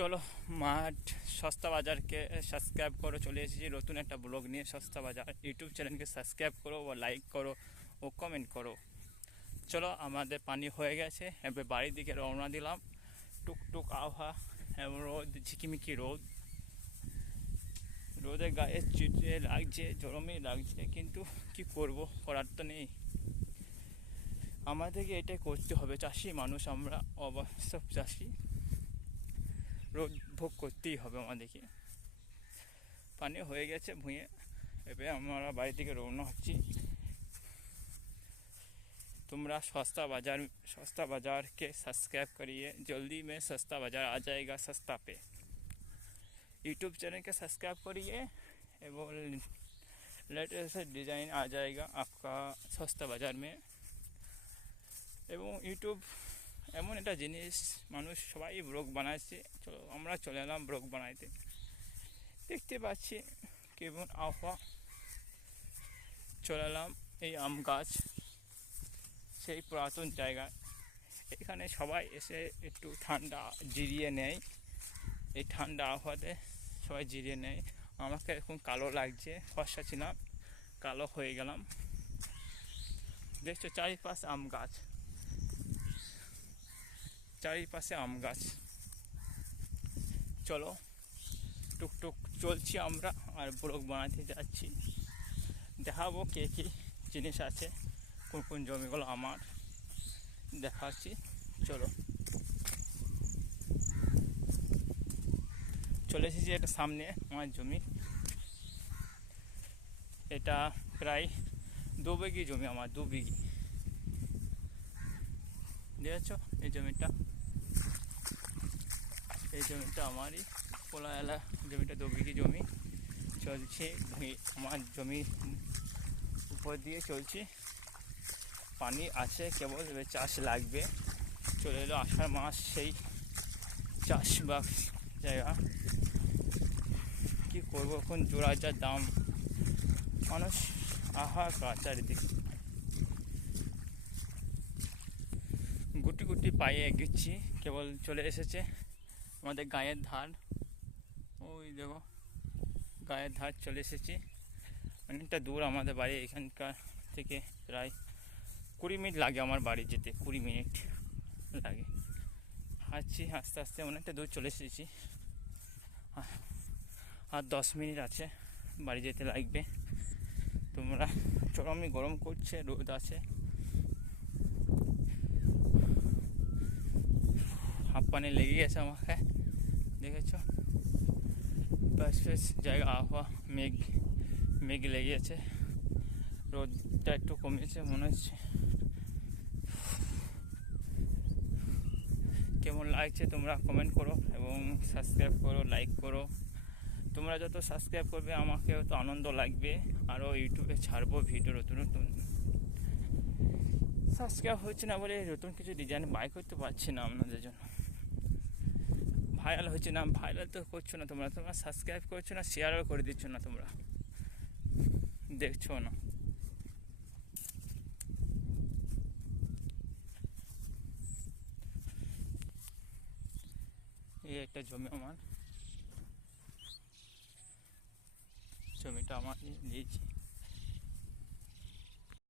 চলো মাঠ, সস্তা বাজারকে সাবস্ক্রাইব করো, চলে এসেছি নতুন একটা ব্লগ নিয়ে, সস্তা বাজার ইউটিউব চ্যানেলকে সাবস্ক্রাইব করো ও লাইক করো ও কমেন্ট করো। চলো, আমাদের পানি হয়ে গেছে, এবার বাড়ির দিকে রওনা দিলাম। টুকটুক আবহাওয়া এবং রোদ, ঝিকিমিকি রোদ। রোদে গায়ে চিটে লাগছে গরমই লাগছে, কিন্তু কি করব, করার তো নেই। আমাদেরকে এটাই করতে হবে, চাষি মানুষ আমরা, অবশ্য চাষি। রোদ ভোগ করতেই হবে আমাদেরকে পানি হয়ে গেছে ভুঁয়ে এবার আমরা বাড়ি থেকে রওনা হচ্ছি तुमरा सस्ता बाजार सस्ता बाजार के सब्सक्राइब करिए जल्दी में सस्ता बाजार आ जाएगा सस्ता पे यूट्यूब चैनल के सब्सक्राइब करिए एवं लेटेस्ट डिज़ाइन आ जाएगा आपका सस्ता बाजार में এবং ইউটিউব এমন একটা জিনিস মানুষ সবাই ব্লগ বানাচ্ছে চলো, আমরা চলে এলাম ব্লগ বানাইতে। দেখতে পাচ্ছি কেমন আবহাওয়া। চলে এলাম এই আম গাছ, সেই পুরাতন জায়গায় এখানে সবাই এসে একটু ঠান্ডা জিরিয়ে নেয়। এই ঠান্ডা আবহাওয়াতে সবাই জিরিয়ে নেয়। আমাকে এখন কালো লাগছে, ফর্সা ছিলাম, কালো হয়ে গেলাম। দেখছ, চারিপাশ আম গাছ। চারিপাশে আম গাছ। চলো, টুকটুক চলছি আমরা, আর ব্লগ বানাতে যাচ্ছি। দেখাবো কে কী জিনিস আছে কোন কোন জমিগুলো আমার। দেখাচ্ছি, চলো। চলে এসেছি এটা সামনে, আমার জমি। এটা প্রায় দু বিঘি জমি, আমার দু বিঘি। দেখেছ এই জমিটা এই জমিটা আমারই। পোলা এলা জমিটা দু বিঘি জমি চলছে। আমার জমি উপর দিয়ে চলছে। পানি আছে, কেবল চাষ লাগবে। চলে এলো আষাঢ় মাস, সেই চাষবাস জায়গা। কী করব এখন? জোড়া যা দাম। মানুষ আহাকার চারিদিকে গুটি পায়ে এগিয়েছি কেবল চলে এসেছে আমাদের গায়ের ধার। ওই দেখো, গায়ের ধার চলে এসেছি। অনেকটা দূর আমাদের বাড়ি, এখানকার থেকে প্রায় কুড়ি মিনিট লাগে আমার বাড়ি যেতে, কুড়ি মিনিট লাগে। হাঁটছি আস্তে আস্তে অনেকটা দূর চলে এসেছি। আর দশ মিনিট আছে বাড়ি যেতে লাগবে। তোমরা চরমই গরম করছে, রোদ আছে। পানি লেগে গেছে আমাকে দেখেছ বেশ বেশ জায়গা আবহাওয়া মেঘ মেঘ লেগে গেছে রোদটা একটু কমেছে মনে হচ্ছে কেমন লাগছে তোমরা কমেন্ট করো এবং সাবস্ক্রাইব করো লাইক করো তোমরা যত সাবস্ক্রাইব করবে আমাকেও তো আনন্দ লাগবে আরও ইউটিউবে ছাড়বো ভিডিও নতুন নতুন সাবস্ক্রাইব হচ্ছে না বলে নতুন কিছু ডিজাইন বাই করতে পারছি না আপনাদের জন্য ভাইরাল হচ্ছে না ভাইরাল তো করছ না তোমরা তোমরা সাবস্ক্রাইব করছ না শেয়ারও করে দিচ্ছ না তোমরা। দেখছ না। এই একটা জমি আমার। জমিটা আমার নিয়েছি।